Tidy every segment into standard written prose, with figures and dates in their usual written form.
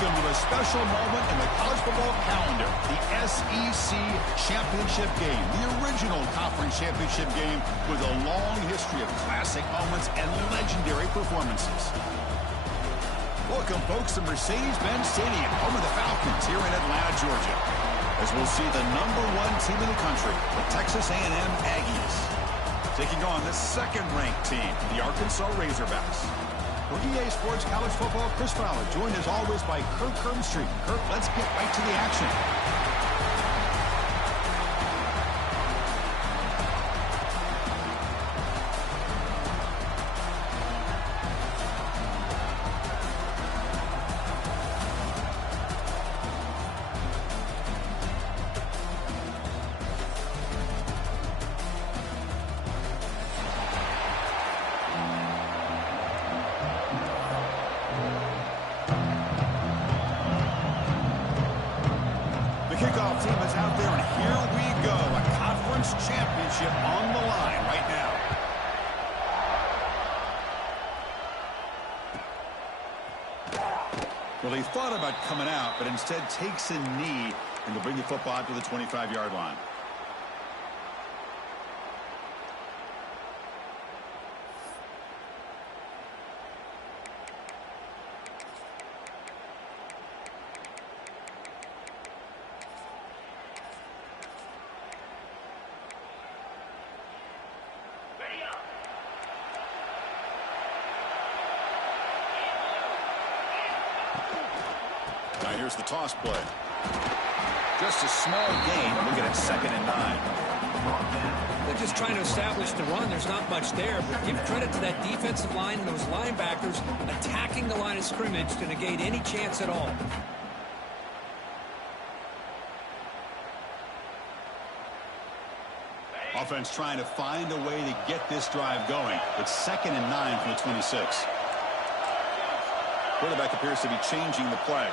Welcome to a special moment in the college football calendar, the SEC Championship game, the original conference championship game with a long history of classic moments and legendary performances. Welcome, folks, to Mercedes-Benz Stadium, home of the Falcons here in Atlanta, Georgia, as we'll see the #1 team in the country, the Texas A&M Aggies, taking on the second-ranked team, the Arkansas Razorbacks. For EA Sports College Football, Chris Fowler, joined as always by Kirk Herbstreit. Kirk, let's get right to the action. Kickoff team is out there, and here we go. A conference championship on the line right now. Well, he thought about coming out, but instead takes a knee and will bring the football out to the 25-yard line. Now here's the toss play. Just a small gain. We'll get it 2nd and 9. They're just trying to establish the run. There's not much there, but give credit to that defensive line and those linebackers attacking the line of scrimmage to negate any chance at all. Offense trying to find a way to get this drive going. It's 2nd and 9 from the 26. Quarterback appears to be changing the play.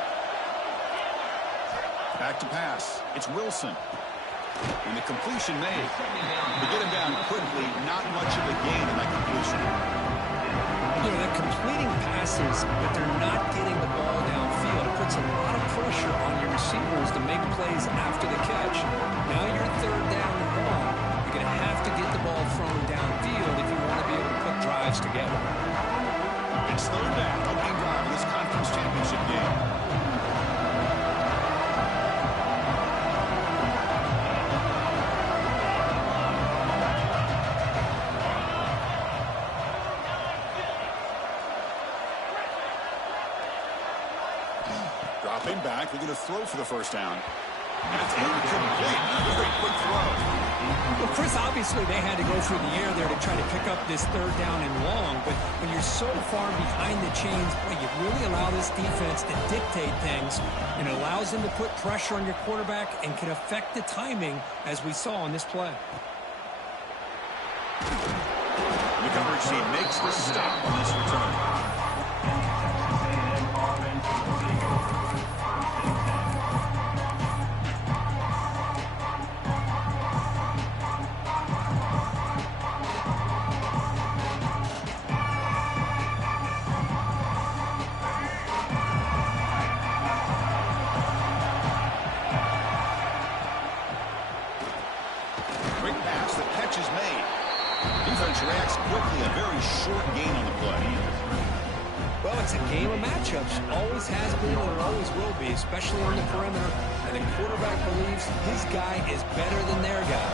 Back to pass. It's Wilson. And the completion made. To get him down quickly, not much of a gain in that completion. You know, they're completing passes, but they're not getting the ball downfield. It puts a lot of pressure on your receivers to make plays after the catch. Now you're 3rd down and long. You're going to have to get the ball thrown downfield if you want to be able to put drives together. It's 3rd down, opening drive in this conference championship game. Dropping back, looking to throw for the 1st down. And it's incomplete. Very quick throw. Well, Chris, obviously they had to go through the air there to try to pick up this 3rd down and long, but when you're so far behind the chains, boy, you really allow this defense to dictate things, and it allows them to put pressure on your quarterback and can affect the timing, as we saw on this play. The coverage team makes the stop on this return. Reacts quickly, a very short gain on the play. Well, it's a game of matchups. Always has been and it always will be, especially on the perimeter. And the quarterback believes his guy is better than their guy.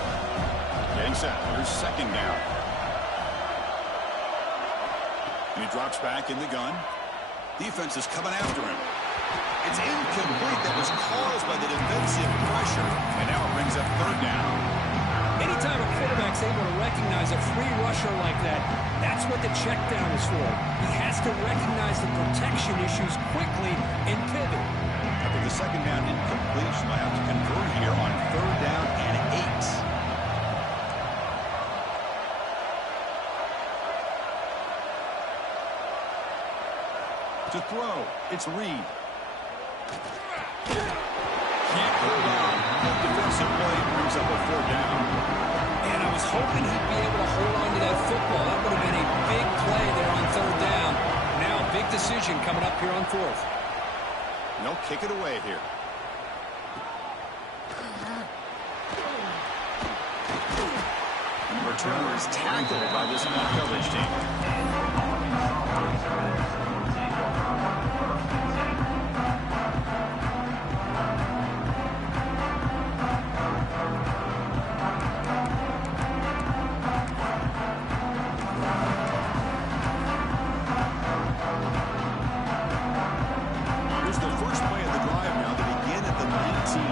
Getting set. Here's 2nd down. And he drops back in the gun. Defense is coming after him. It's incomplete. That was caused by the defensive pressure. And now it brings up 3rd down. Anytime a quarterback's able to recognize a free rusher like that, that's what the check down is for. He has to recognize the protection issues quickly and pivot. After the 2nd down incompletion, I have to convert here on 3rd down and 8. To throw, it's Reed. Can't hold on. Good defensive play brings up a 4th down. And I was hoping he'd be able to hold on to that football. That would have been a big play there on 3rd down. Now, big decision coming up here on 4th. And they'll kick it away here. Returner is tackled by this coverage team. Here's the first play of the drive now to begin at the 19.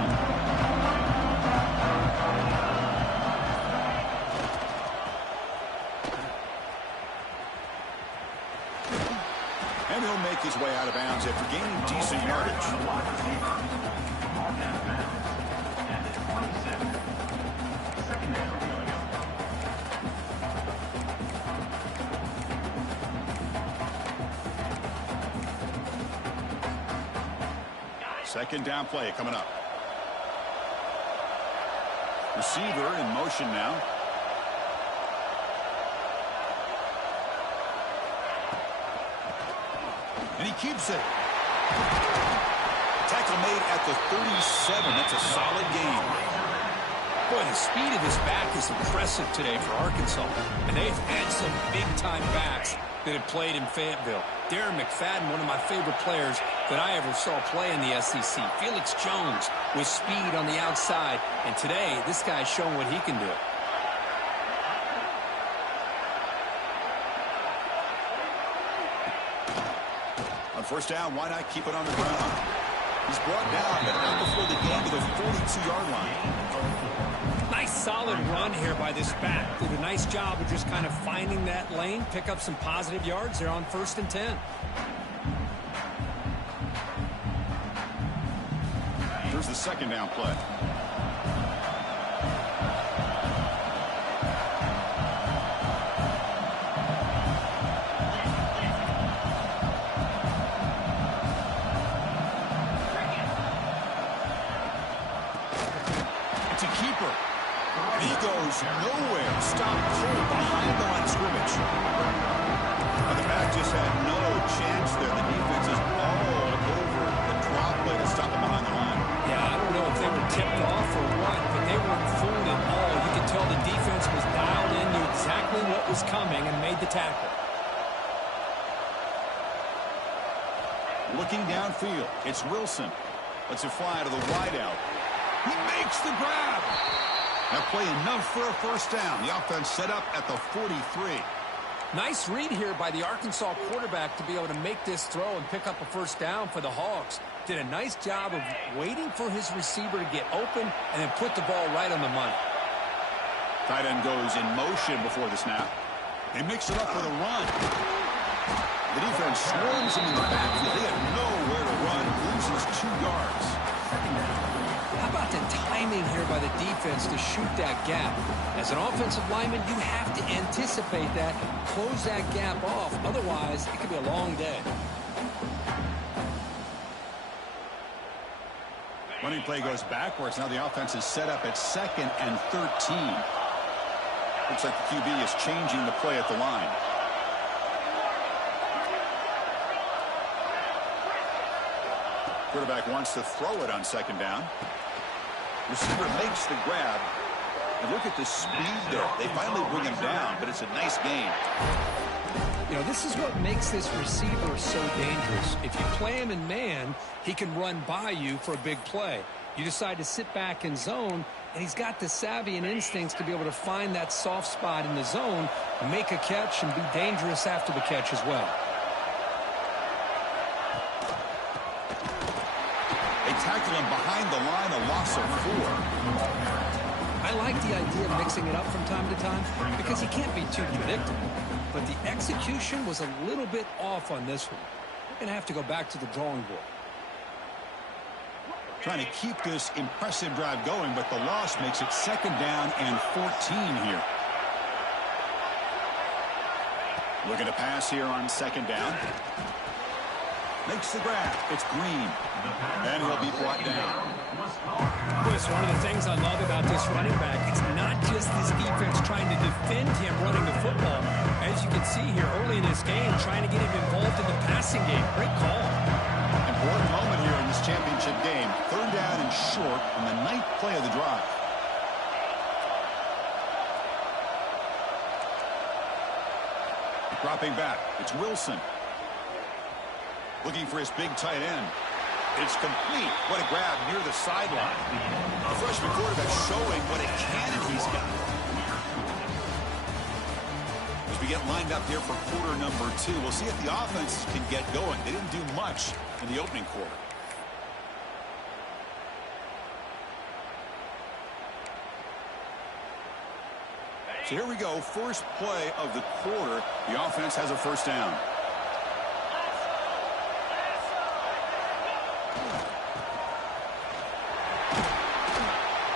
And he'll make his way out of bounds after gaining decent yardage. Second down play coming up. Receiver in motion now. And he keeps it. Tackle made at the 37. That's a solid gain. Boy, the speed of this back is impressive today for Arkansas. And they've had some big-time backs that have played in Fayetteville. Darren McFadden, one of my favorite players that I ever saw play in the SEC. Felix Jones with speed on the outside. And today, this guy's showing what he can do. On first down, why not keep it on the ground? He's brought down, but not before the game to the 42-yard line. Nice solid run here by this back. Did a nice job of just kind of finding that lane, pick up some positive yards there on 1st and 10. Here's the second down play. It's a keeper. And he goes nowhere. Stop cold behind the line of scrimmage. And the back just had no chance there. The defense is all over the drop play to stop him behind the line. Yeah, I don't know if they were tipped off or what, but they weren't fooled at all. You could tell the defense was dialed in, knew exactly what was coming, and made the tackle. Looking downfield, it's Wilson. Lets it fly to the wideout. He makes the grab. That play enough for a first down. The offense set up at the 43. Nice read here by the Arkansas quarterback to be able to make this throw and pick up a first down for the Hogs. Did a nice job of waiting for his receiver to get open and then put the ball right on the money. Tight end goes in motion before the snap. They mix it up with a run. The defense swarms him in the backfield. They have nowhere to run. Loses 2 yards. How about the timing here by the defense to shoot that gap? As an offensive lineman, you have to anticipate that, close that gap off. Otherwise, it could be a long day. Running play goes backwards. Now the offense is set up at 2nd and 13. Looks like the QB is changing the play at the line. Quarterback wants to throw it on 2nd down. Receiver makes the grab. And look at the speed there. They finally bring him down, but it's a nice gain. You know, this is what makes this receiver so dangerous. If you play him in man, he can run by you for a big play. You decide to sit back in zone, and he's got the savvy and instincts to be able to find that soft spot in the zone, make a catch, and be dangerous after the catch as well. They tackle him behind the line, a loss of 4. I like the idea of mixing it up from time to time because he can't be too predictable. But the execution was a little bit off on this one. We're going to have to go back to the drawing board. Trying to keep this impressive drive going, but the loss makes it 2nd down and 14 here. Looking to pass here on 2nd down. Makes the grab. It's Green. And he'll be brought down. It's one of the things I love about this running back. It's not just this defense trying to defend him running the football. As you can see here early in this game, trying to get him involved in the passing game. Great call. Important moment here in this championship game. Third down and short on the 9th play of the drive. Dropping back, it's Wilson. Looking for his big tight end. It's complete. What a grab near the sideline. A freshman quarterback showing what a cannon he's got. As we get lined up here for quarter number 2, we'll see if the offense can get going. They didn't do much in the opening quarter. So here we go, first play of the quarter. The offense has a first down.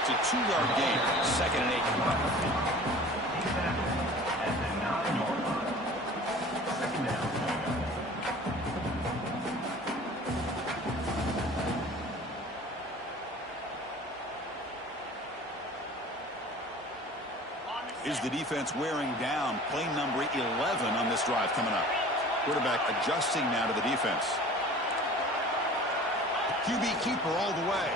It's a 2-yard gain, 2nd and 8. Is the defense wearing down? Play number 11 on this drive coming up. Quarterback adjusting now to the defense. QB keeper all the way.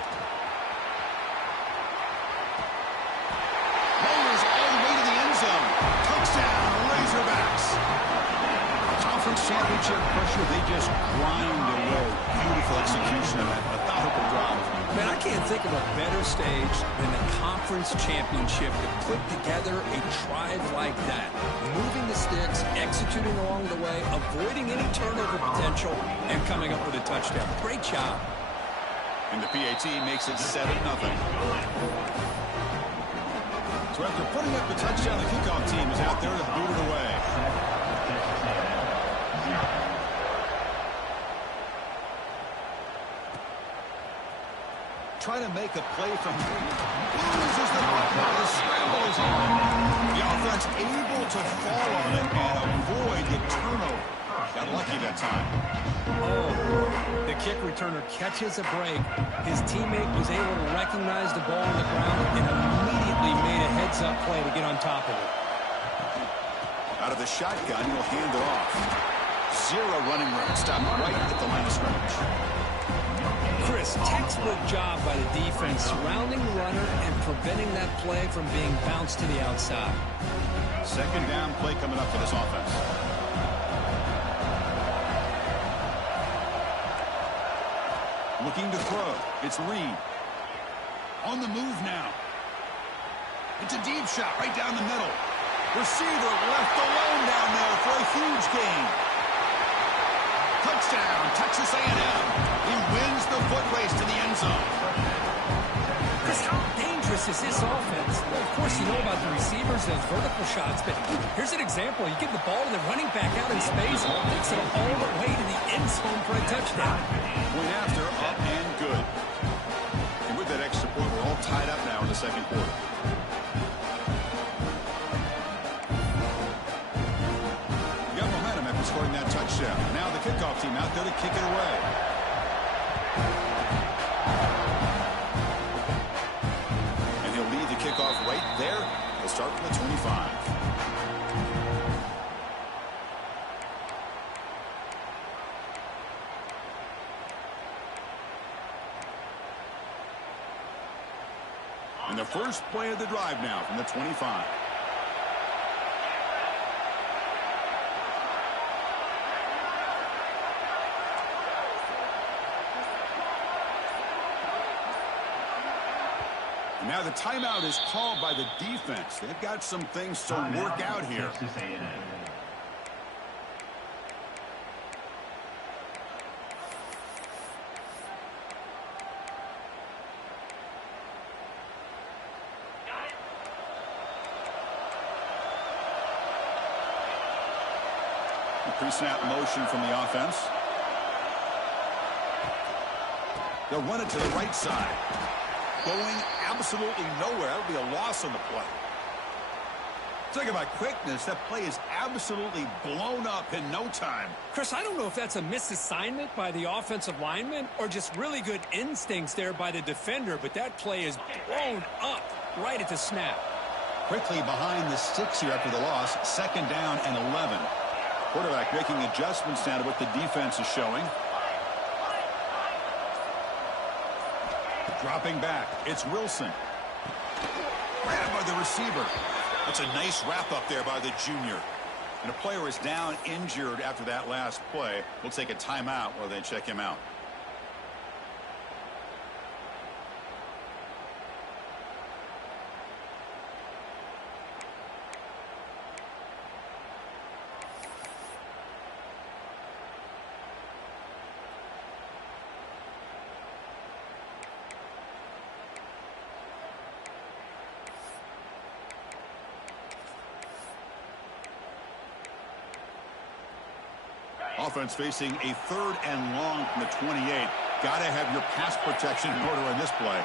Rolls all the way to the end zone. Touchdown, Razorbacks. Conference championship pressure, they just grind away. Beautiful execution of that methodical drive. Man, I can't think of a better stage than the conference championship to put together a drive like that. Moving the sticks, executing along the way, avoiding any turnover potential, and coming up with a touchdown. Great job. And the PAT makes it 7-0. So after putting up the touchdown, the kickoff team is out there to boot it away. Try to make a play from loses the football. The scramble is on. The offense able to fall on it and avoid the turnover. Got lucky that time. Oh, the kick returner catches a break. His teammate was able to recognize the ball on the ground and immediately made a heads-up play to get on top of it. Out of the shotgun, he'll hand it off. 0 running room. Stop right at the line of scrimmage. Chris, textbook job by the defense surrounding the runner and preventing that play from being bounced to the outside. 2nd down play coming up for this offense. Looking to throw. It's Reed. On the move now. It's a deep shot right down the middle. Receiver left alone down there for a huge gain. Touchdown, Texas A&M. He wins the foot race to the end zone. Chris, how dangerous is this offense? Well, of course, you know about the receivers, those vertical shots, but here's an example. You give the ball to the running back out in space, takes it all the way to the end zone for a touchdown. Point after, up and good. And with that extra point, we're all tied up now in the 2nd quarter. Scoring that touchdown. Now the kickoff team out there to kick it away. And he'll lead the kickoff right there. He'll start from the 25. And the first play of the drive now from the 25. Now the timeout is called by the defense. They've got some things to work out here. Pre-snap motion from the offense. They'll run it to the right side. Going absolutely nowhere. That'll be a loss on the play. Talking about quickness, that play is absolutely blown up in no time. Chris, I don't know if that's a misassignment by the offensive lineman or just really good instincts there by the defender, but that play is blown up right at the snap. Quickly behind the sticks here after the loss. 2nd down and 11. Quarterback making adjustments now to what the defense is showing. Dropping back, it's Wilson. Grabbed by the receiver. That's a nice wrap-up there by the junior. And a player is down injured after that last play. We'll take a timeout while they check him out. Offense facing a 3rd and long from the 28. Got to have your pass protection in order on this play.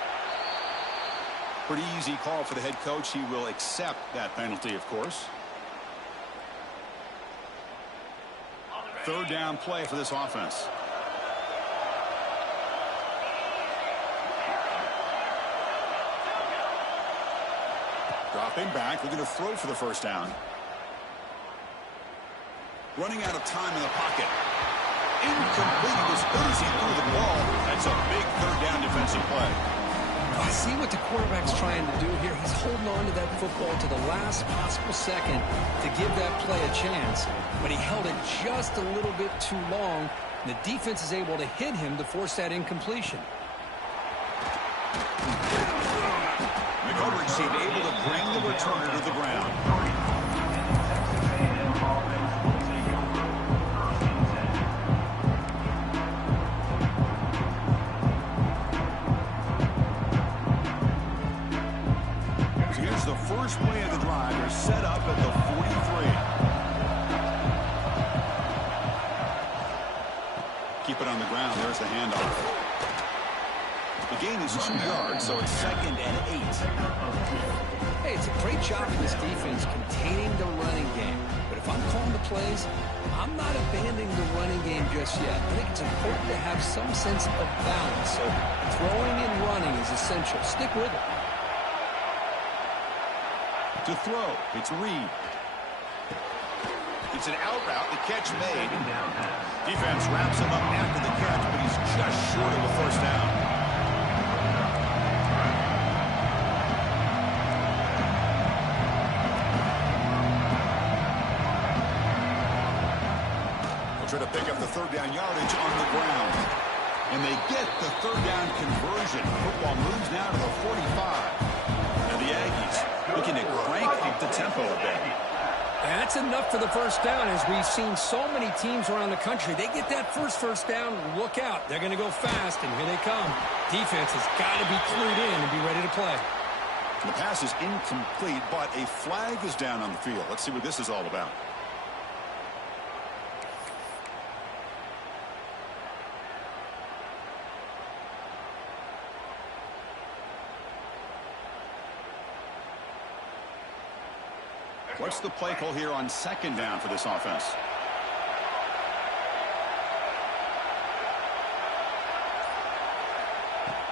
Pretty easy call for the head coach. He will accept that penalty, of course. 3rd down play for this offense. Dropping back, looking to throw for the 1st down. Running out of time in the pocket. Incomplete. He was oozing through the ball. That's a big 3rd down defensive play. I see what the quarterback's trying to do here. He's holding on to that football to the last possible second to give that play a chance. But he held it just a little bit too long. And the defense is able to hit him to force that incompletion. The coverage team able to bring the returner to the ground. The first play of the drive. They're set up at the 43. Keep it on the ground. There's the handoff. The gain is 2 yards, so it's 2nd and 8. Hey, it's a great job of this defense containing the running game. But if I'm calling the plays, I'm not abandoning the running game just yet. I think it's important to have some sense of balance. So throwing and running is essential. Stick with it. To throw, it's Reed. It's an out route, the catch made. Defense wraps him up after the catch, but he's just short of a 1st down. They'll try to pick up the 3rd down yardage on the ground. And they get the 3rd down conversion. Football moves now to the 45. Now the Aggies looking to crank up the tempo a bit. That's enough for the 1st down. As we've seen so many teams around the country, they get that first down, look out. They're going to go fast, and here they come. Defense has got to be clued in and be ready to play. The pass is incomplete, but a flag is down on the field. Let's see what this is all about. What's the play call here on 2nd down for this offense?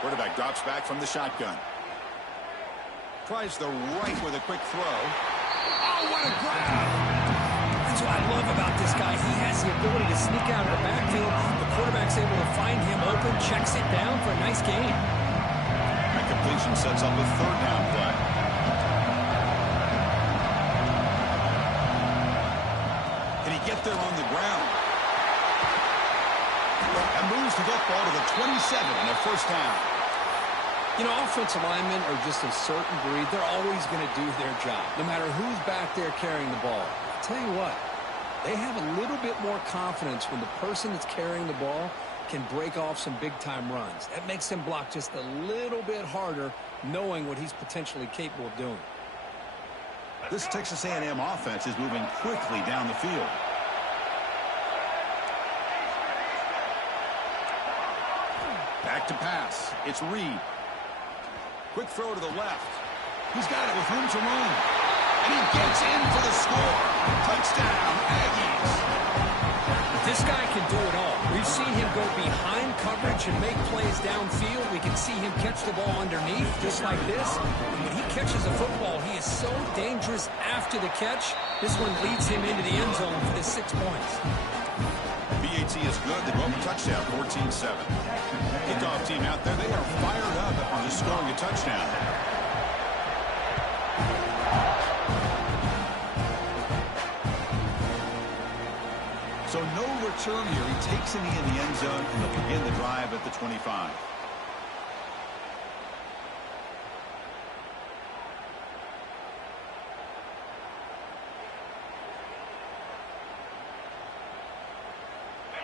Quarterback drops back from the shotgun. Tries the right with a quick throw. Oh, what a grab! That's what I love about this guy. He has the ability to sneak out of the backfield. The quarterback's able to find him open, checks it down for a nice gain. That completion sets up a 3rd down play. Get there on the ground. And moves the football to the 27 and a 1st down. You know, offensive linemen are just a certain breed. They're always going to do their job, no matter who's back there carrying the ball. I'll tell you what, they have a little bit more confidence when the person that's carrying the ball can break off some big-time runs. That makes them block just a little bit harder, knowing what he's potentially capable of doing. This Texas A&M offense is moving quickly down the field. Back to pass. It's Reed. Quick throw to the left. He's got it with room to run. And he gets in for the score. Touchdown, Aggies. This guy can do it all. We've seen him go behind coverage and make plays downfield. We can see him catch the ball underneath, just like this. When he catches a football, he is so dangerous after the catch. This one leads him into the end zone for the 6 points. PAT is good. They go up a touchdown, 14-7. Kickoff team out there, they are fired up after just scoring a touchdown. So no return here. He takes a knee in the end zone, and they'll begin the drive at the 25.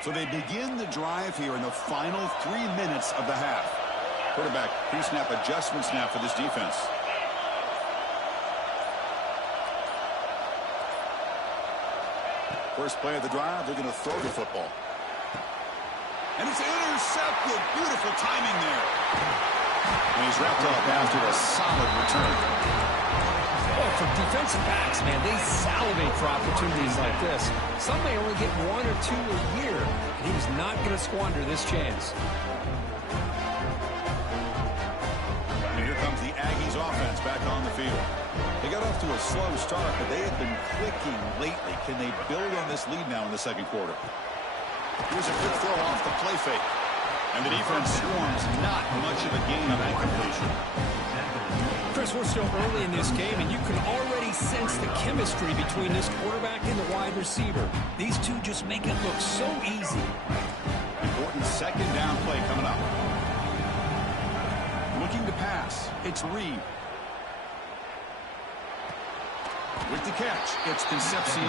So they begin the drive here in the final 3 minutes of the half. Quarterback pre-snap adjustment snap for this defense. First play of the drive, they're going to throw the football. And it's intercepted. Beautiful timing there. And he's wrapped up after a solid return. Oh, for defensive backs, man, they salivate for opportunities like this. Some may only get 1 or 2 a year, and he was not going to squander this chance. And here comes the Aggies offense back on the field. They got off to a slow start, but they have been clicking lately. Can they build on this lead now in the second quarter? Here's a quick throw off the play fake. And the defense swarms, not much of a gain on that completion. Chris, we're still early in this game, and you can already sense the chemistry between this quarterback and the wide receiver. These two just make it look so easy. Important second down play coming up. Looking to pass. It's Reed. With the catch, it's Concepcion.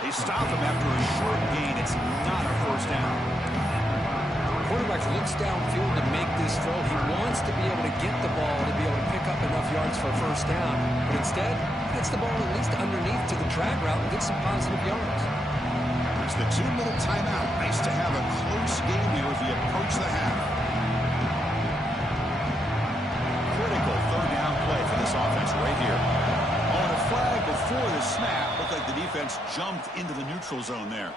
They stop him after a short gain. It's not a first down. Quarterback looks downfield to make this throw. He wants to be able to get the ball to be able to pick up enough yards for a first down. But instead, he gets the ball at least underneath to the drag route and gets some positive yards. It's the 2-minute timeout. Nice to have a close game here as we approach the half. Critical third down play for this offense right here. On a flag before the snap, looked like the defense jumped into the neutral zone there.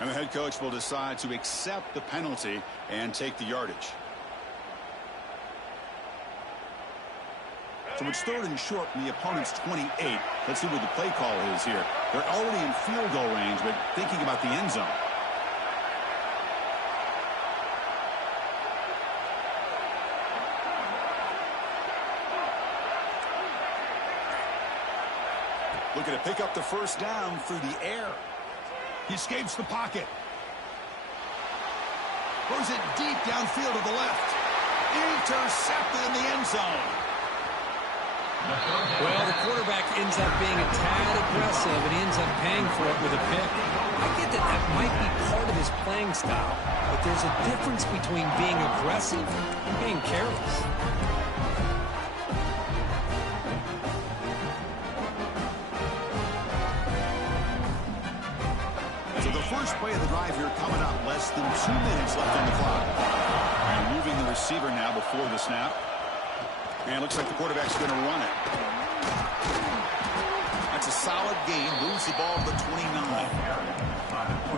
And the head coach will decide to accept the penalty and take the yardage. So it's 3rd and short from the opponent's 28. Let's see what the play call is here. They're already in field goal range, but thinking about the end zone. Looking to pick up the first down through the air. He escapes the pocket. Throws it deep downfield to the left. Intercepted in the end zone. Well, the quarterback ends up being a tad aggressive, and he ends up paying for it with a pick. I get that that might be part of his playing style, but there's a difference between being aggressive and being careless. So the first play of the drive here coming up. Less than 2 minutes left on the clock. And moving the receiver now before the snap. And looks like the quarterback's going to run it. That's a solid gain. Moves the ball to the 29.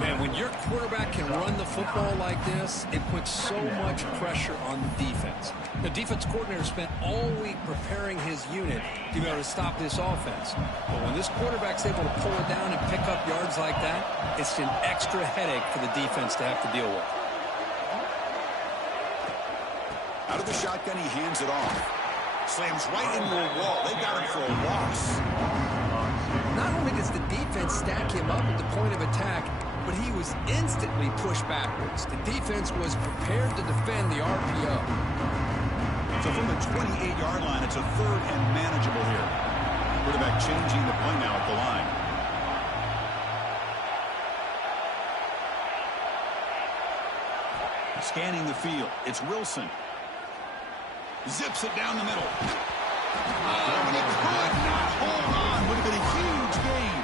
Man, when your quarterback can run the football like this, it puts so much pressure on the defense. The defense coordinator spent all week preparing his unit to be able to stop this offense. But when this quarterback's able to pull it down and pick up yards like that, it's an extra headache for the defense to have to deal with. Out of the shotgun, he hands it off. Slams right into a wall. They got him for a loss. Not only does the defense stack him up at the point of attack, but he was instantly pushed backwards. The defense was prepared to defend the RPO. So from the 28-yard line, it's a 3rd and manageable here. Quarterback changing the play now at the line. Scanning the field. It's Wilson. Zips it down the middle. Oh, and he could not hold on. Would have been a huge gain.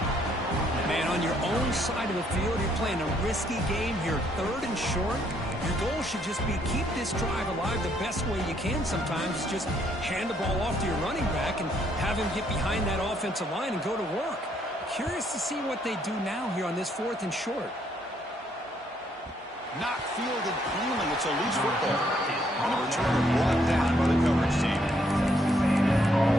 Man, on your own side of the field, you're playing a risky game here. 3rd and short. Your goal should just be keep this drive alive the best way you can sometimes. Just hand the ball off to your running back and have him get behind that offensive line and go to work. Curious to see what they do now here on this 4th and short. Not fielded cleanly. It's a loose football. And the returner brought down by the coverage team.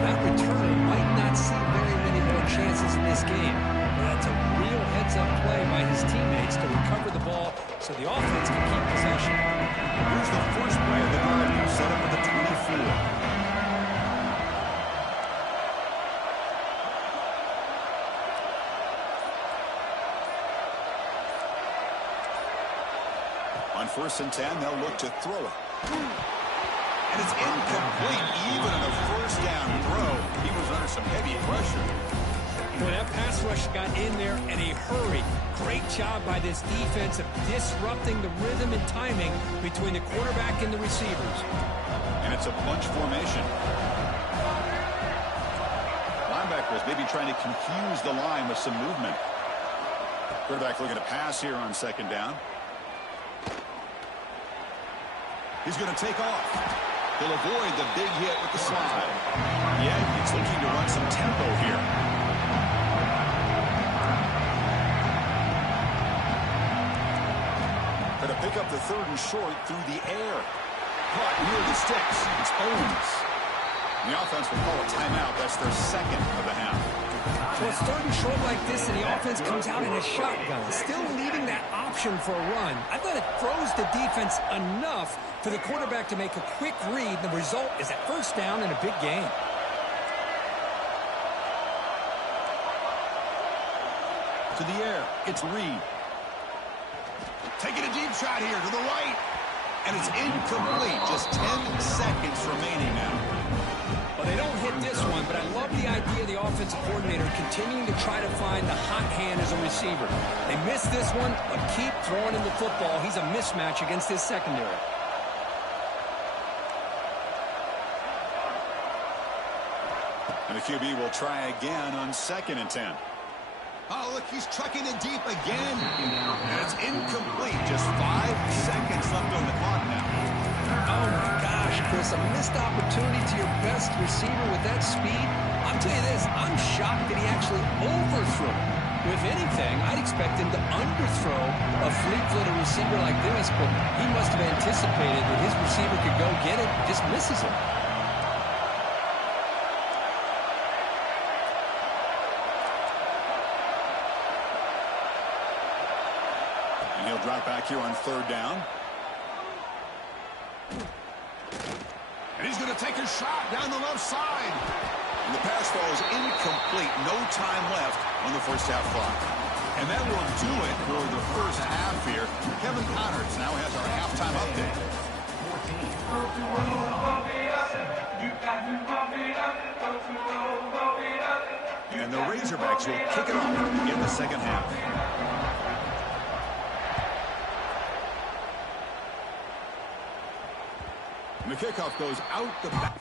That returner might not see very many more chances in this game. But that's a real heads-up play by his teammates to recover the ball On 1st and 10, they'll look to throw it. And it's incomplete. Even on the first down throw, he was under some heavy pressure. Well, that pass rush got in there in a hurry. Great job by this defense of disrupting the rhythm and timing between the quarterback and the receivers. And it's a bunch formation. Linebackers maybe trying to confuse the line with some movement. Quarterback looking to pass here on 2nd down. He's going to take off. He'll avoid the big hit with the slide. Yeah, he's looking to run some tempo here. Going to pick up the 3rd and short through the air. Caught near the sticks. It's Owens. The offense will call a timeout. That's their 2nd of the half. Well, it's 3rd and short like this, and the offense comes out in a shotgun, still leaving that option for a run. I thought it throws the defense enough for the quarterback to make a quick read. The result is a 1st down in a big game. To the air, it's Reed. Taking a deep shot here to the right. And it's incomplete. Just 10 seconds remaining now. Well, they don't hit this one, but I love the idea of the offensive coordinator continuing to try to find the hot hand as a receiver. They missed this one, but keep throwing him the football. He's a mismatch against his secondary. And the QB will try again on 2nd and 10. Oh, look, he's trucking it deep again. And it's incomplete. Just 5 seconds left on the clock now. Oh, my gosh, Chris, a missed opportunity to your best receiver with that speed. I'll tell you this, I'm shocked that he actually overthrew it. If anything, I'd expect him to underthrow a fleet-footed receiver like this, but he must have anticipated that his receiver could go get it, just misses him. And he'll drop back here on 3rd down. And he's going to take a shot down the left side. And the pass falls incomplete. No time left on the 1st half clock. And that will do it for the 1st half here. Kevin Connors now has our halftime update. And the Razorbacks will kick it off in the 2nd half. And the kickoff goes out the back.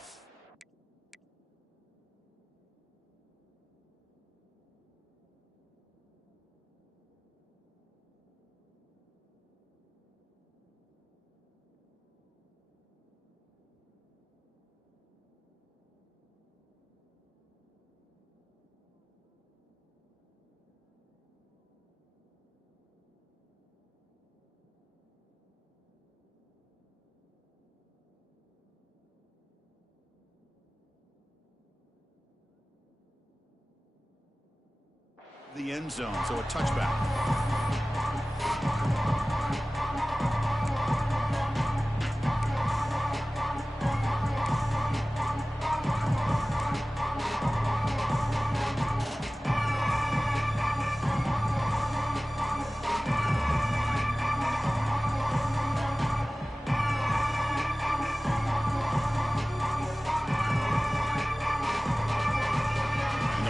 The end zone, so a touchback.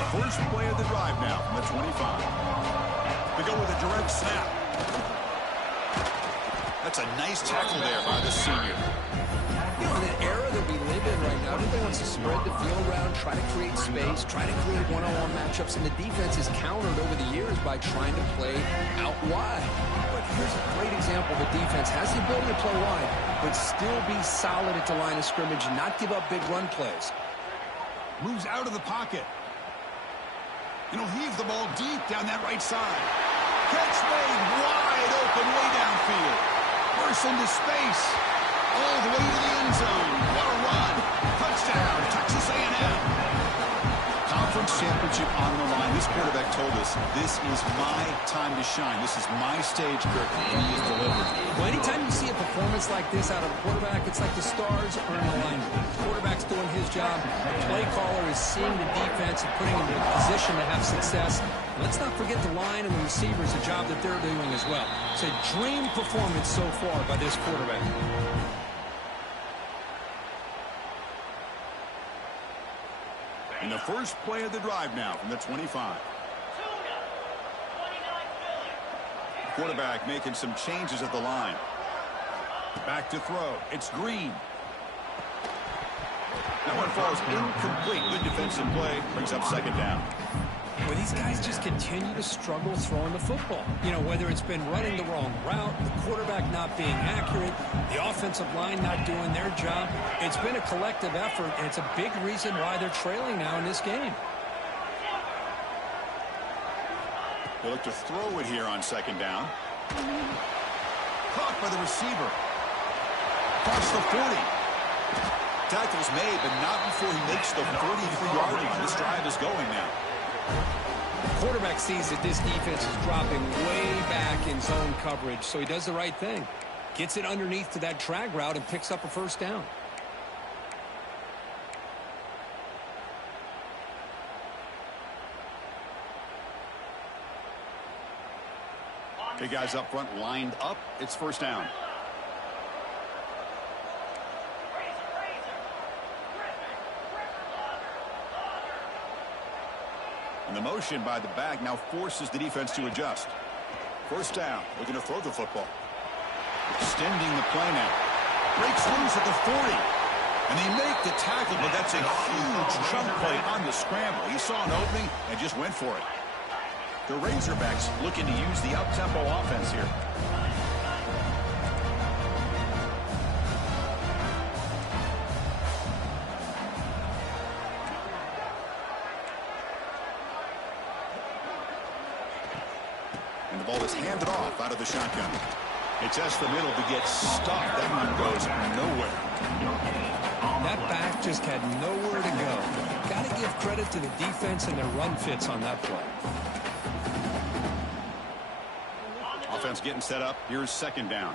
First play of the drive now from the 25. We go with a direct snap. That's a nice tackle there by the senior. You know, in an era that we live in right now, everybody wants to spread the field around, try to create space, try to create one-on-one matchups, and the defense is countered over the years by trying to play out wide. But here's a great example. The defense has the ability to play wide, but still be solid at the line of scrimmage and not give up big run plays. Moves out of the pocket. And he'll heave the ball deep down that right side. Catch made wide open way downfield. Bursts into space. All the way to the end zone. What a run. Touchdown, Texas A&M. conference championship on the line. This quarterback told us, this is my time to shine. This is my stage, Kirk, and he has delivered. Well, anytime you see a performance like this out of a quarterback, it's like the stars are in alignment. The quarterback's doing his job. The play caller is seeing the defense and putting him in a position to have success. Let's not forget the line and the receivers, the job that they're doing as well. It's a dream performance so far by this quarterback. In the first play of the drive now from the 25. The quarterback making some changes at the line. Back to throw. It's Green. That one falls incomplete. Good defensive play. Brings up second down. Well, these guys just continue to struggle throwing the football. You know, whether it's been running the wrong route, the quarterback not being accurate, the offensive line not doing their job. It's been a collective effort, and it's a big reason why they're trailing now in this game. They look to throw it here on second down. Caught by the receiver. Across the 40. Tackle's made, but not before he makes the 33-yard line. This drive is going now. The quarterback sees that this defense is dropping way back in zone coverage, so he does the right thing. Gets it underneath to that drag route and picks up a first down. Big guys up front lined up. It's first down. And the motion by the back now forces the defense to adjust. First down, looking to throw the football. Extending the play now. Breaks loose at the 40. And they make the tackle, but that's a huge chunk play on the scramble. He saw an opening and just went for it. The Razorbacks looking to use the up-tempo offense here. And the ball is handed off out of the shotgun. It's the middle to get stuck. That one goes nowhere. That back just had nowhere to go. Got to give credit to the defense and their run fits on that play. Offense getting set up. Here's second down.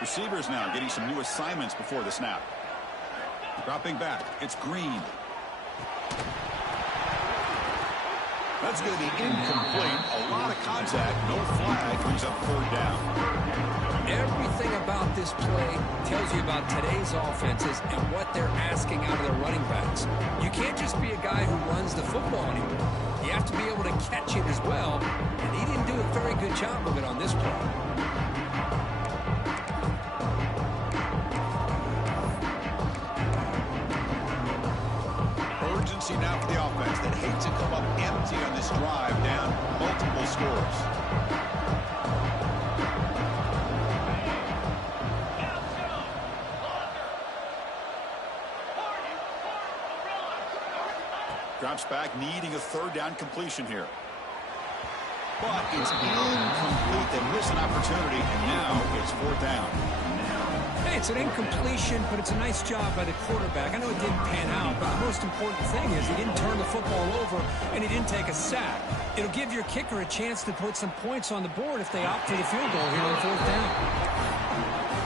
Receivers now getting some new assignments before the snap. Dropping back. It's Green. That's going to be incomplete. A lot of contact. No flag. Brings up third down. Everything about this play tells you about today's offenses and what they're asking out of their running backs. You can't just be a guy who runs the football anymore. You have to be able to catch it as well, and he didn't do a very good job of it on this play. Urgency now for the offense that hates to come up empty on this drive, down multiple scores. Drops back, needing a third down completion here. But it's incomplete. They miss an opportunity, and now it's fourth down. Hey, it's an incompletion, but it's a nice job by the quarterback. I know it didn't pan out, but the most important thing is he didn't turn the football over, and he didn't take a sack. It'll give your kicker a chance to put some points on the board if they opt for the field goal here on fourth down.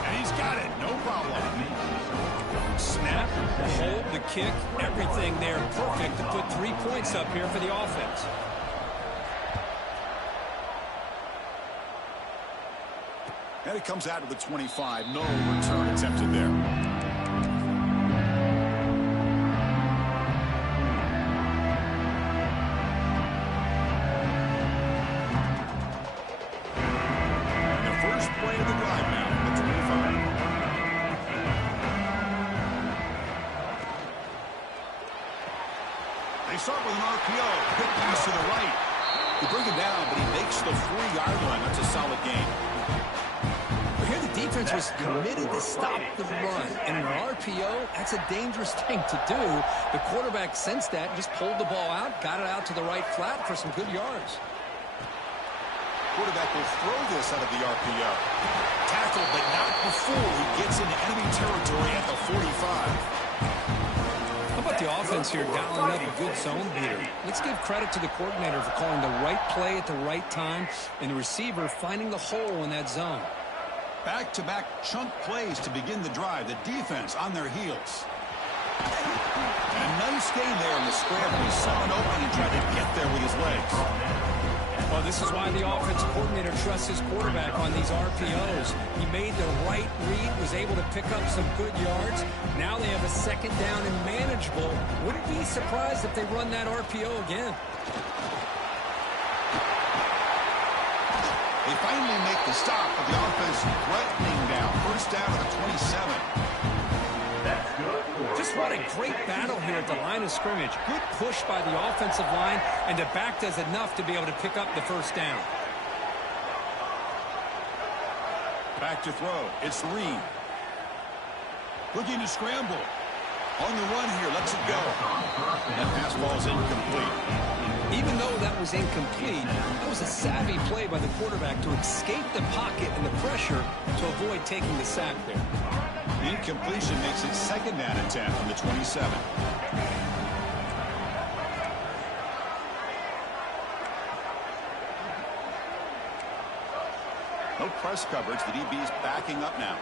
And he's got it. No problem. Snap, the hold, the kick, everything there perfect to put 3 points up here for the offense. And it comes out to the 25. No return attempted there. And the first play of the drive now, the 25. They start with an RPO. Quick pass to the right. They bring him down, but he makes the 3-yard line. That's a solid game. Here the defense was committed to stop the run. And in an RPO, that's a dangerous thing to do. The quarterback sensed that, just pulled the ball out, got it out to the right flat for some good yards. Quarterback will throw this out of the RPO. Tackled, but not before he gets into enemy territory at the 45. the offense here dialing up a good zone beater. Let's give credit to the coordinator for calling the right play at the right time and the receiver finding the hole in that zone. Back-to-back chunk plays to begin the drive. The defense on their heels. And a nice gain there in the scramble. He saw it open and tried to get there with his legs. Well, this is why the offensive coordinator trusts his quarterback on these RPOs. He made the right read, was able to pick up some good yards. Now they have a second down and manageable. Wouldn't be surprised if they run that RPO again. They finally make the stop, but the offense threatening now. First down at the 27. Just what a great battle here at the line of scrimmage. Good push by the offensive line, and the back does enough to be able to pick up the first down. Back to throw. It's Reed. Looking to scramble. On the run here, lets it go. That pass ball is incomplete. Even though that was incomplete, that was a savvy play by the quarterback to escape the pocket and the pressure to avoid taking the sack there. The incompletion makes it second down and 10 from the 27. No press coverage. The DB's backing up now.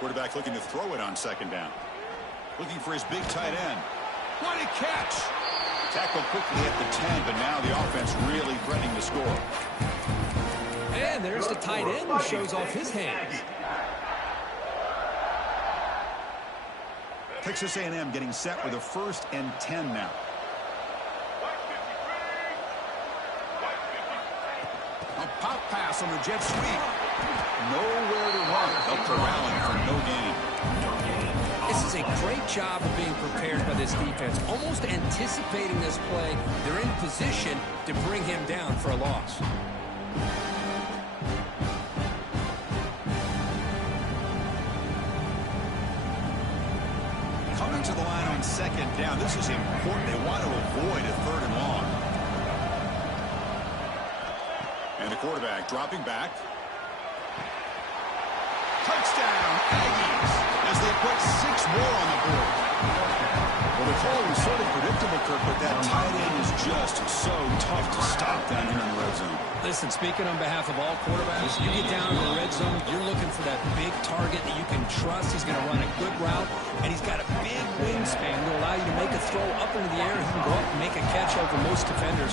Quarterback looking to throw it on second down. Looking for his big tight end. What a catch! Tackled quickly at the 10, but now the offense really threatening to score. And there's the tight end who shows off his hands. Texas A&M getting set with a 1st and 10 now. A pop pass on the jet sweep. Nowhere to run. They'll corral him for no gain. This is a great job of being prepared by this defense. Almost anticipating this play, they're in position to bring him down for a loss. Coming to the line on second down. This is important. They want to avoid a 3rd and long. And the quarterback dropping back. Touchdown, Aggies, as they put 6 more on the board. Well, the call was sort of predictable, Kirk, but that tight end is just so tough to stop down here in the red zone. Listen, speaking on behalf of all quarterbacks, you get down in the red zone, you're looking for that big target that you can trust. He's going to run a good route, and he's got a big wingspan to allow you to make a throw up into the air. He can go up and make a catch over most defenders.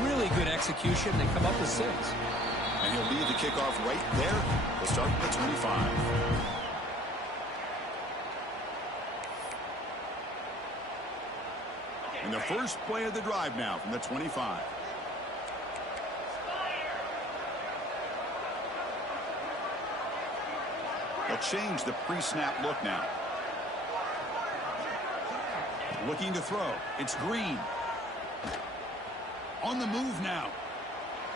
Really good execution. They come up with 6. And he'll lead the kickoff right there. We'll start with the 25. And the first play of the drive now from the 25. They'll change the pre-snap look now. Looking to throw. It's Green. On the move now.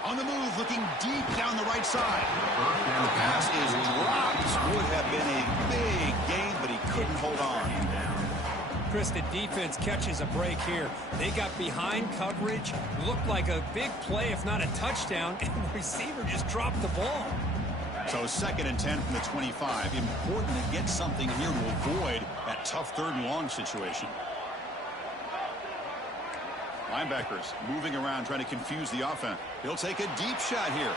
On the move, looking deep down the right side. And the pass is dropped. Would have been a big gain, but he couldn't hold on. Chris, the defense catches a break here. They got behind coverage. Looked like a big play, if not a touchdown, and the receiver just dropped the ball. So 2nd and 10 from the 25. Important to get something here to avoid that tough 3rd and long situation. Linebackers moving around, trying to confuse the offense. He'll take a deep shot here.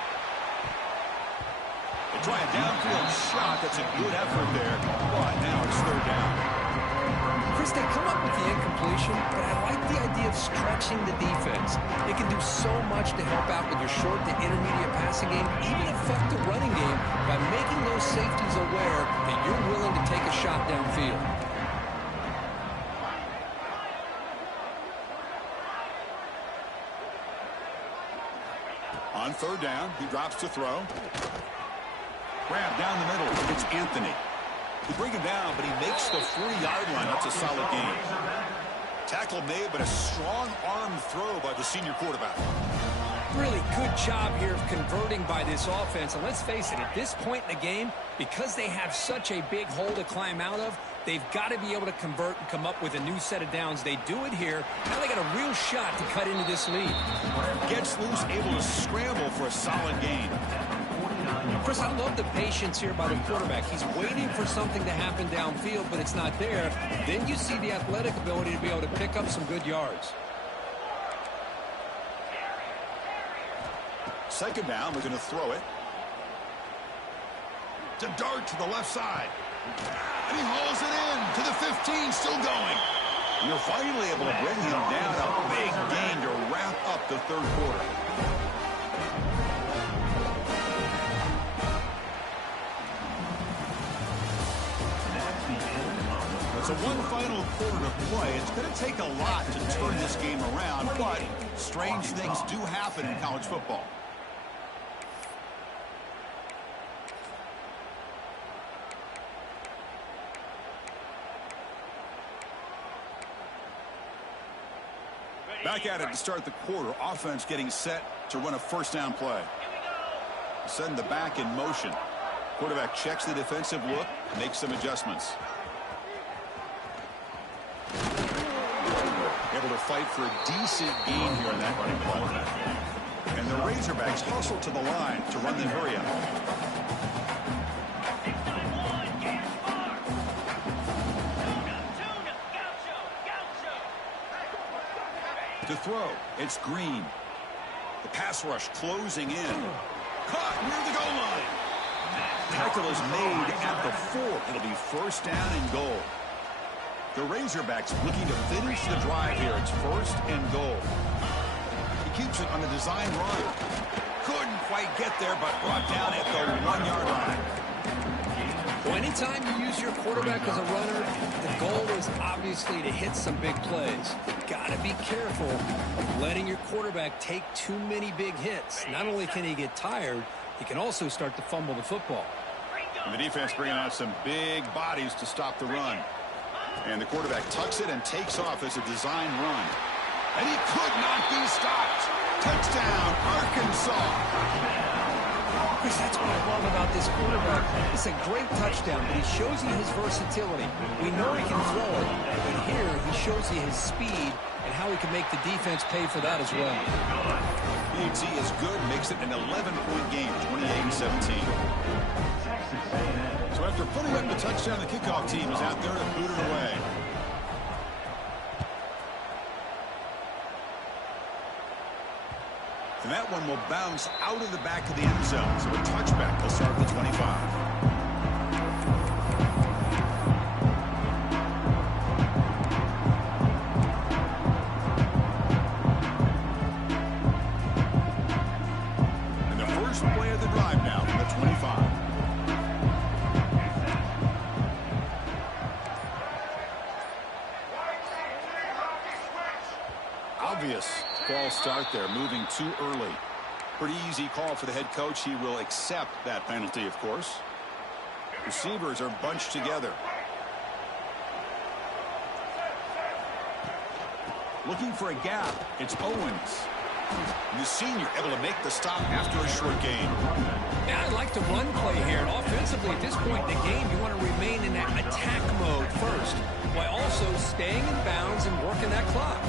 They try a downfield shot. That's a good effort there. But now it's 3rd down. Chris, they come up with the incompletion, but I like the idea of stretching the defense. They can do so much to help out with your short to intermediate passing game, even affect the running game by making those safeties aware that you're willing to take a shot downfield. On 3rd down, he drops to throw. Grab down the middle. It's Anthony. They bring him down, but he makes the 40-yard line. That's a solid gain. Tackle made, but a strong arm throw by the senior quarterback. Really good job here of converting by this offense. And let's face it, at this point in the game, because they have such a big hole to climb out of, they've got to be able to convert and come up with a new set of downs. They do it here. Now they got a real shot to cut into this lead. Gets loose, able to scramble for a solid gain. Chris, I love the patience here by the quarterback. He's waiting for something to happen downfield, but it's not there. Then you see the athletic ability to be able to pick up some good yards. Second down, we're going to throw it. To dart to the left side. And he hauls it in to the 15, still going. And you're finally able to bring him down. A big gain to wrap up the third quarter. So one final quarter to play. It's going to take a lot to turn this game around, but strange things do happen in college football. Back at it to start the quarter. Offense getting set to run a first down play. Send the back in motion. Quarterback checks the defensive look, makes some adjustments. Able to fight for a decent gain here in that running play. And the Razorbacks hustle to the line to run the hurry up. To throw, it's Green. The pass rush closing in. Caught near the goal line. Tackle is made at the 4. It'll be first down and goal. The Razorbacks looking to finish the drive here. It's first and goal. He keeps it on the design run. Couldn't quite get there, but brought down at the 1-yard line. Well, anytime you use your quarterback as a runner, the goal is obviously to hit some big plays. You've got to be careful of letting your quarterback take too many big hits. Not only can he get tired, he can also start to fumble the football. And the defense bringing out some big bodies to stop the run. And the quarterback tucks it and takes off as a design run. And he could not be stopped. Touchdown, Arkansas. Chris, that's what I love about this quarterback. It's a great touchdown, but he shows you his versatility. We know he can throw it, but here he shows you his speed and how he can make the defense pay for that as well. PAT is good, makes it an 11-point game, 28-17. So after putting up the touchdown, the kickoff team is out there to boot it away. And that one will bounce out of the back of the end zone. So a touchback will start at the 25. False start there, moving too early. Pretty easy call for the head coach. He will accept that penalty, of course. Receivers are bunched together. Looking for a gap. It's Owens. The senior able to make the stop after a short gain. Now I like the run play here. And offensively, at this point in the game, you want to remain in that attack mode first, while also staying in bounds and working that clock.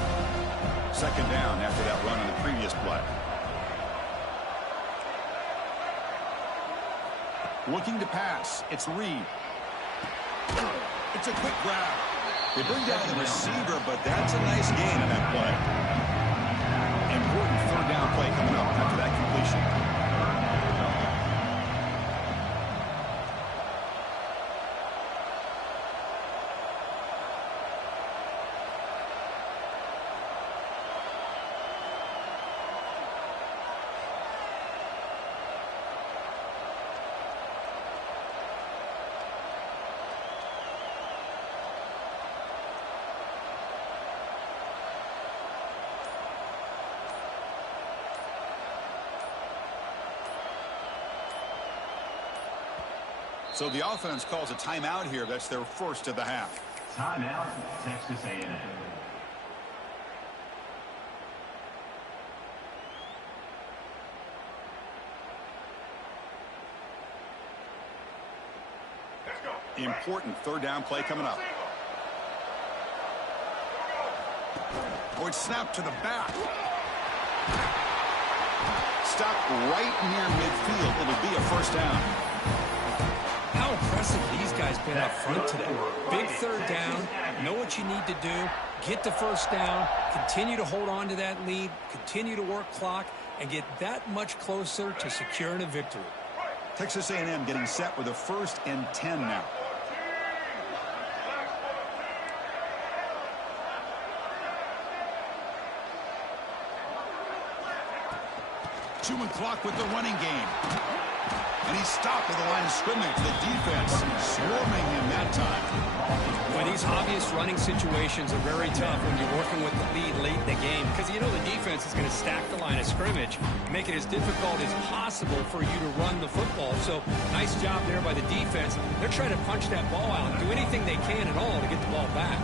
Second down after that run on the previous play. Looking to pass. It's Reed. It's a quick grab. They bring down the receiver, but that's a nice gain on that play. Important third down play coming up after that completion. So the offense calls a timeout here. That's their first of the half. Timeout, Texas A&M. Important third down play coming up. Oh, it's snapped to the back. Stuck right near midfield. It'll be a first down. How impressive these guys been up front today. Big third down. Know what you need to do. Get the first down. Continue to hold on to that lead. Continue to work clock. And get that much closer to securing a victory. Texas A&M getting set with a 1st and 10 now. Chewing clock with the running game. And he's stopped at the line of scrimmage. The defense swarming him that time. Well, these obvious running situations are very tough when you're working with the lead late in the game, because you know the defense is going to stack the line of scrimmage, make it as difficult as possible for you to run the football. So nice job there by the defense. They're trying to punch that ball out, do anything they can at all to get the ball back.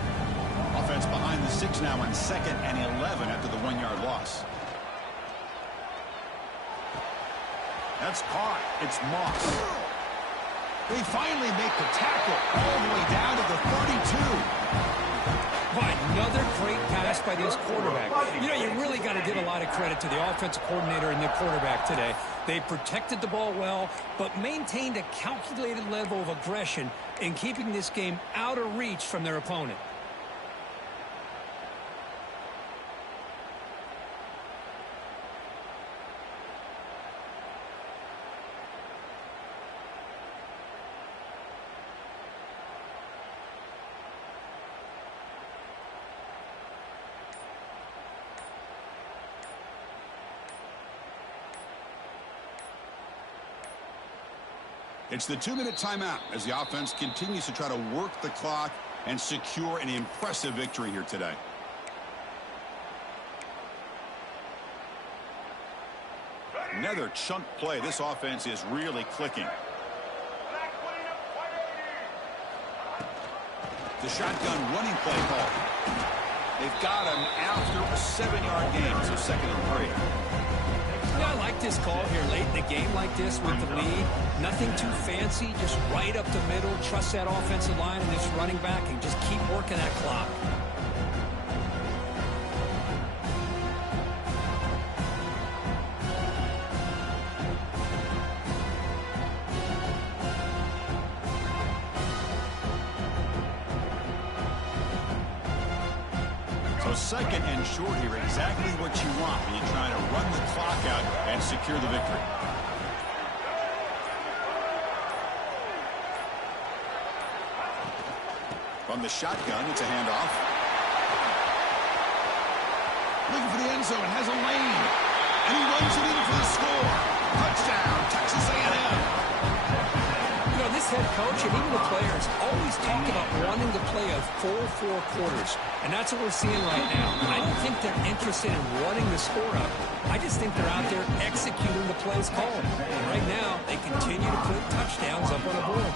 Offense behind the 6 now on 2nd and 11 after the 1-yard loss. That's caught. It's Moss. They finally make the tackle all the way down to the 32. Boy, another great pass by this quarterback. You know, you really got to give a lot of credit to the offensive coordinator and the quarterback today. They protected the ball well, but maintained a calculated level of aggression in keeping this game out of reach from their opponent. It's the 2-minute timeout as the offense continues to try to work the clock and secure an impressive victory here today. Another chunk play. This offense is really clicking. The shotgun running play call. They've got him after a 7-yard gain, so 2nd and 3. Yeah, I like this call here late in the game like this with the lead. Nothing too fancy, just right up the middle. Trust that offensive line and this running back and just keep working that clock. So 2nd and short here, exactly what you want when you're trying to run the clock out and secure the victory. From the shotgun, it's a handoff. Looking for the end zone, has a lane. And he runs it in for the score. Touchdown, Texas A&M. You know, this head coach and even the players always talk about wanting to play a full 4 quarters. And that's what we're seeing right now. I don't think they're interested in running the score up. I just think they're out there executing the plays called. And right now, they continue to put touchdowns up on the board.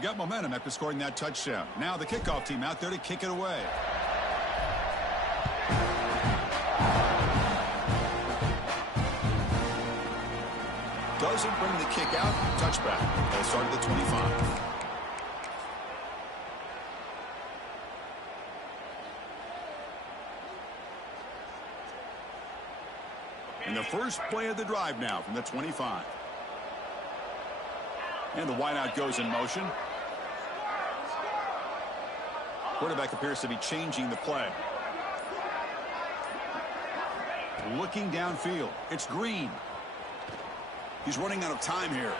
Got momentum after scoring that touchdown. Now the kickoff team out there to kick it away. Doesn't bring the kick out. Touchback. They'll start at the 25. And the first play of the drive now from the 25. And the wideout goes in motion. Quarterback appears to be changing the play. Looking downfield. It's Green. He's running out of time here.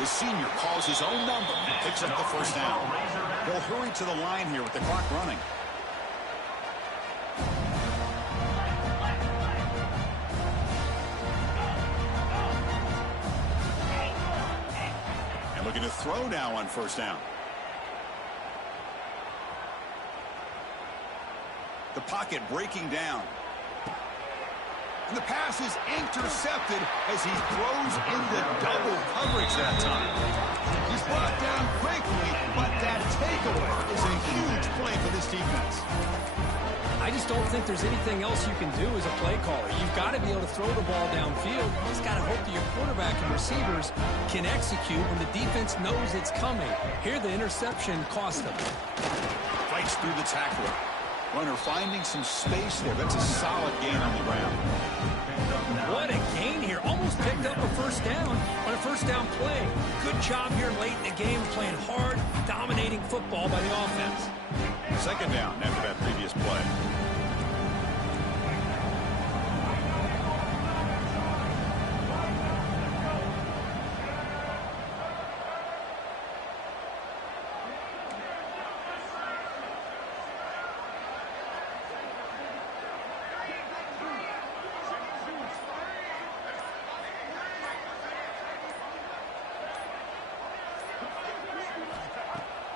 The senior calls his own number and picks up the first down. They'll hurry to the line here with the clock running. And looking to throw now on first down. The pocket breaking down. And the pass is intercepted as he throws into double coverage that time. He's brought down quickly, but that takeaway is a huge play for this defense. I just don't think there's anything else you can do as a play caller. You've got to be able to throw the ball downfield. You just got to hope that your quarterback and receivers can execute when the defense knows it's coming. Here, the interception cost them. Fights through the tackler. Runner finding some space there. That's a solid gain on the ground. What a gain here. Almost picked up a first down on a first down play. Good job here late in the game, playing hard, dominating football by the offense. Second down after that previous play.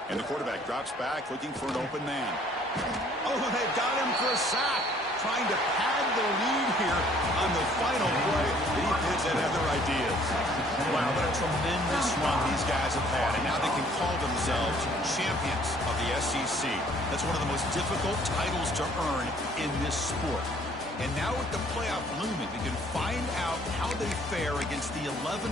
And the quarterback drops back, looking for an open man. Oh, they've got him for a sack. Trying to pad their lead here on the final play. The defense had other ideas. Wow, what a tremendous run these guys have had. And now they can call themselves champions of the SEC. That's one of the most difficult titles to earn in this sport. And now with the playoff looming, we can find out how they fare against the 11